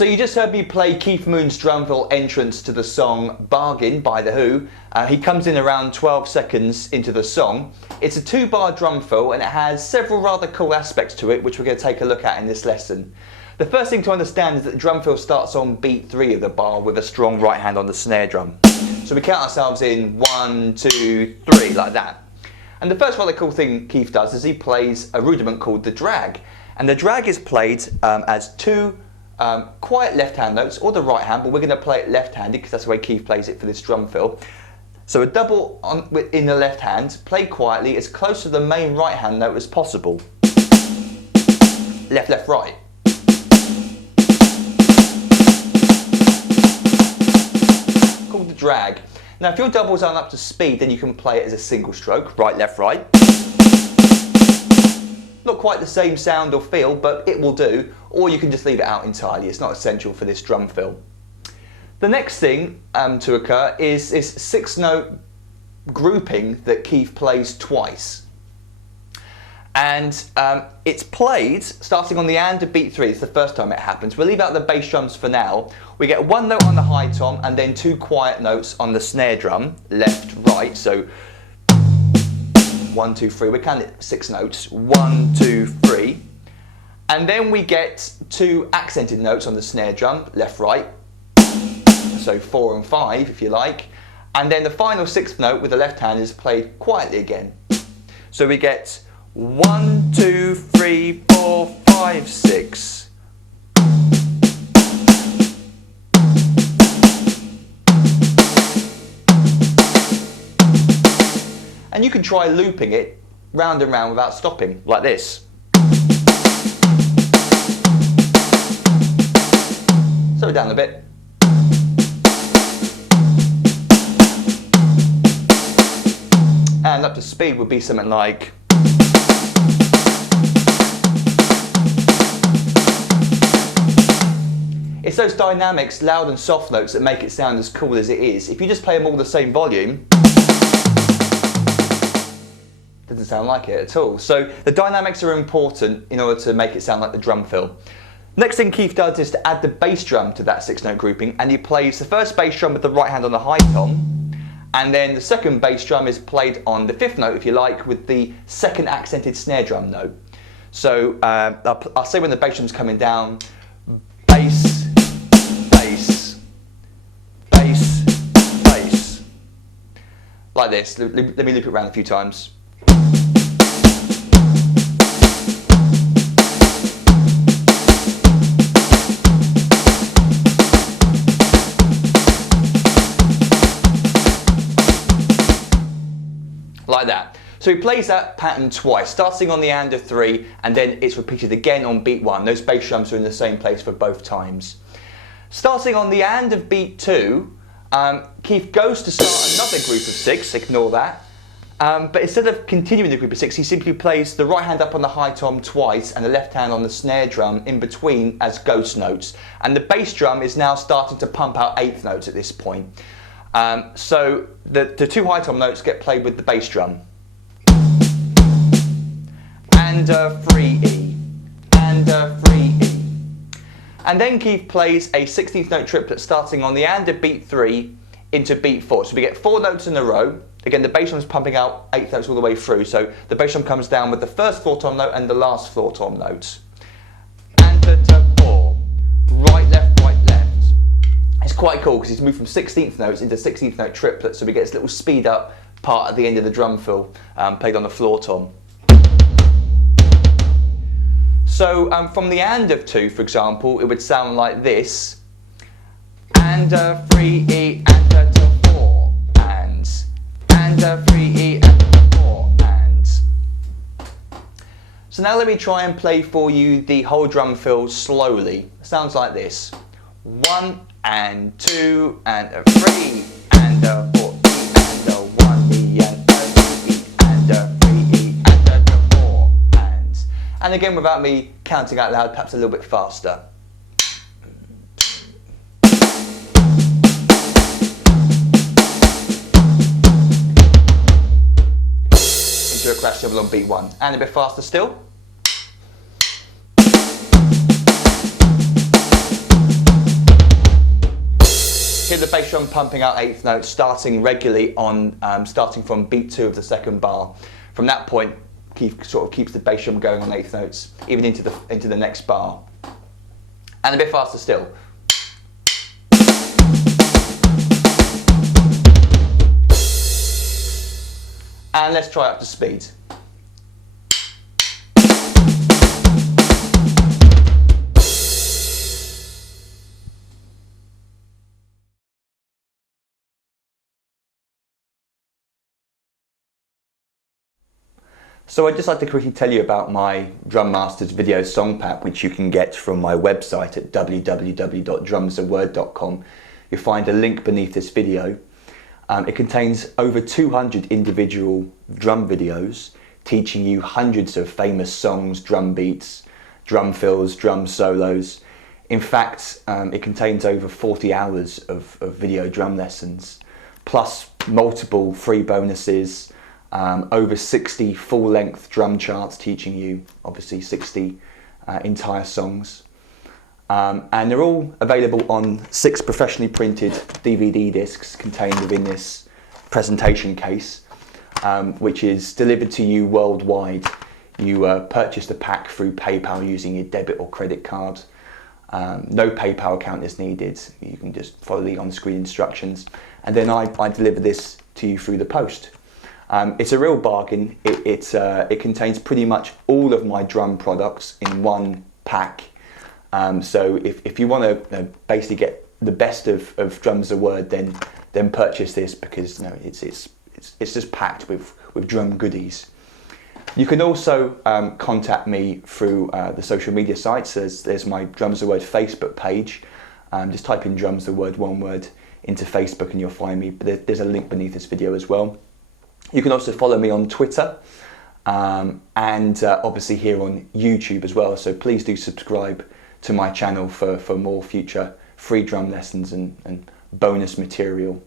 So you just heard me play Keith Moon's drum fill entrance to the song Bargain by The Who. He comes in around 12 seconds into the song. It's a 2-bar drum fill and it has several rather cool aspects to it which we're going to take a look at in this lesson. The first thing to understand is that the drum fill starts on beat 3 of the bar with a strong right hand on the snare drum. So we count ourselves in 1, 2, 3 like that. And the first rather cool thing Keith does is he plays a rudiment called the drag. And the drag is played as 2 quiet left hand notes, or the right hand, but we're going to play it left handed because that's the way Keith plays it for this drum fill. So a double in the left hand, play quietly as close to the main right hand note as possible. Left, left, right. Called the drag. Now if your doubles aren't up to speed, then you can play it as a single stroke, right, left, right. Not quite the same sound or feel, but it will do, or you can just leave it out entirely. It's not essential for this drum fill. The next thing to occur is this 6-note grouping that Keith plays twice. And it's played starting on the and of beat 3. It's the first time it happens. We'll leave out the bass drums for now. We get 1 note on the high tom and then 2 quiet notes on the snare drum, left, right. So 1, 2, 3. We count it 6 notes. 1, 2, 3. And then we get 2 accented notes on the snare drum, left, right. So 4 and 5, if you like. And then the final 6th note with the left hand is played quietly again. So we get 1, 2, 3, 4, 5, 6. And you can try looping it round and round without stopping, like this. Slow it down a bit. And up to speed would be something like. It's those dynamics, loud and soft notes, that make it sound as cool as it is. If you just play them all the same volume, doesn't sound like it at all. So the dynamics are important in order to make it sound like the drum fill. Next thing Keith does is to add the bass drum to that 6-note grouping, and he plays the first bass drum with the right hand on the high tom, and then the second bass drum is played on the 5th note, if you like, with the 2nd accented snare drum note. So I'll say when the bass drum's coming down, bass, bass, bass, bass, like this. Let me loop it around a few times. Like that. So he plays that pattern twice, starting on the and of 3, and then it's repeated again on beat 1. Those bass drums are in the same place for both times. Starting on the and of beat 2, Keith goes to start another group of 6, ignore that, but instead of continuing the group of 6, he simply plays the right hand up on the high tom twice and the left hand on the snare drum in between as ghost notes. And the bass drum is now starting to pump out 8th notes at this point. So the 2 high tom notes get played with the bass drum. And a 3E, and a 3E. And then Keith plays a 16th note triplet starting on the and of beat 3 into beat 4. So we get 4 notes in a row. Again, the bass drum's pumping out 8th notes all the way through. So the bass drum comes down with the first floor tom note and the last floor tom note. And to 4, right, left, right, left. It's quite cool because he's moved from 16th notes into 16th note triplets, so we get this little speed up part at the end of the drum fill played on the floor tom. So from the and of 2, for example, it would sound like this. And a 3E and a to 4 and a 3E and a 4 and. So now let me try and play for you the whole drum fill slowly. It sounds like this. 1 and 2 and a 3 and a 4 and a 1 E and a 2 E and a 3 E and a 4 and again without me counting out loud, perhaps a little bit faster. Into a crash double on B1 and a bit faster still. Hear the bass drum pumping out eighth notes, starting regularly on, starting from beat 2 of the second bar. From that point, sort of keeps the bass drum going on eighth notes, even into the next bar. And a bit faster still. And let's try up to speed. So I'd just like to quickly tell you about my DrumMasters video song pack, which you can get from my website at www.drumsaword.com. You'll find a link beneath this video. It contains over 200 individual drum videos teaching you hundreds of famous songs, drum beats, drum fills, drum solos. In fact, it contains over 40 hours of video drum lessons, plus multiple free bonuses, over 60 full-length drum charts teaching you, obviously, 60 entire songs. And they're all available on 6 professionally printed DVD discs contained within this presentation case, which is delivered to you worldwide. You purchase the pack through PayPal using your debit or credit card. No PayPal account is needed. You can just follow the on-screen instructions. And then I deliver this to you through the post. It's a real bargain. It contains pretty much all of my drum products in one pack. So if you want to basically get the best of Drums a Word, then purchase this, because it's just packed with drum goodies. You can also contact me through the social media sites. There's my Drums a Word Facebook page. Just type in Drums a Word, one word, into Facebook and you'll find me. But there's a link beneath this video as well. You can also follow me on Twitter and obviously here on YouTube as well. So please do subscribe to my channel for more future free drum lessons and bonus material.